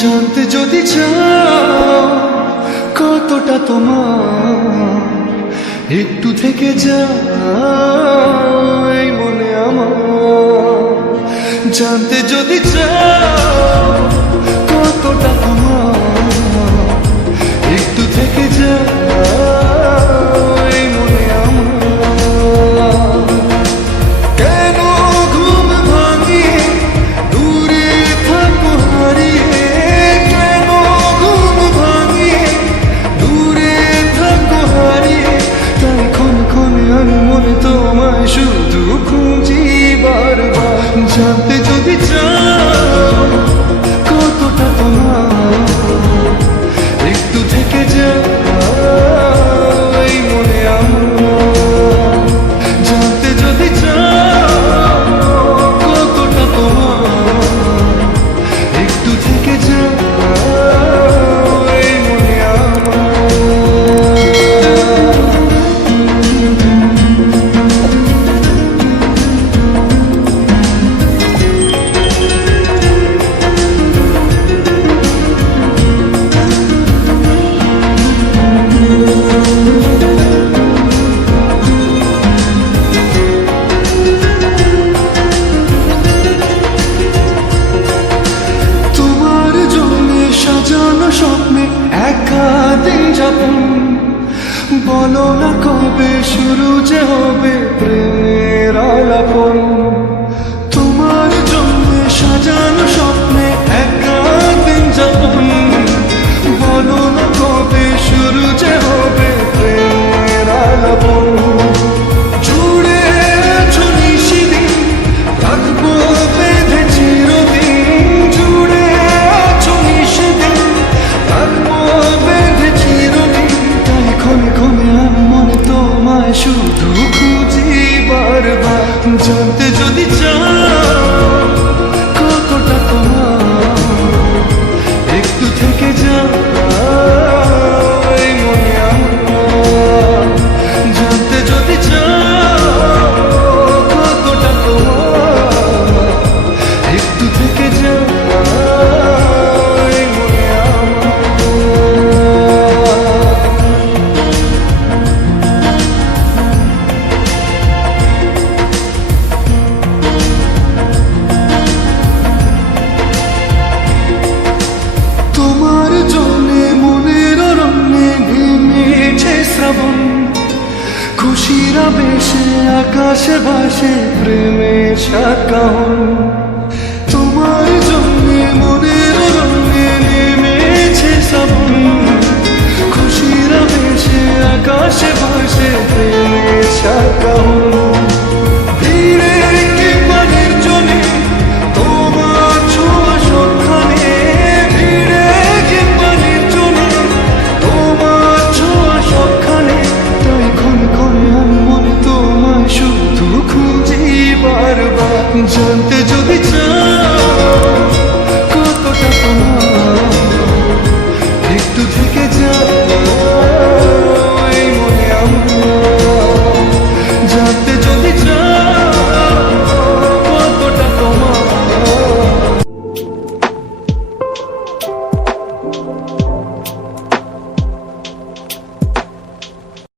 জানতে যদি চাও কতটা তোমার একটু থেকে যাও এই মনে আমার। জানতে যদি চাও জানো না কবে শুরু যে হবে প্রেমের আলাপন? জানতে যদি চান শিরা বেশে আকাশে বাসে প্রেমের শাখা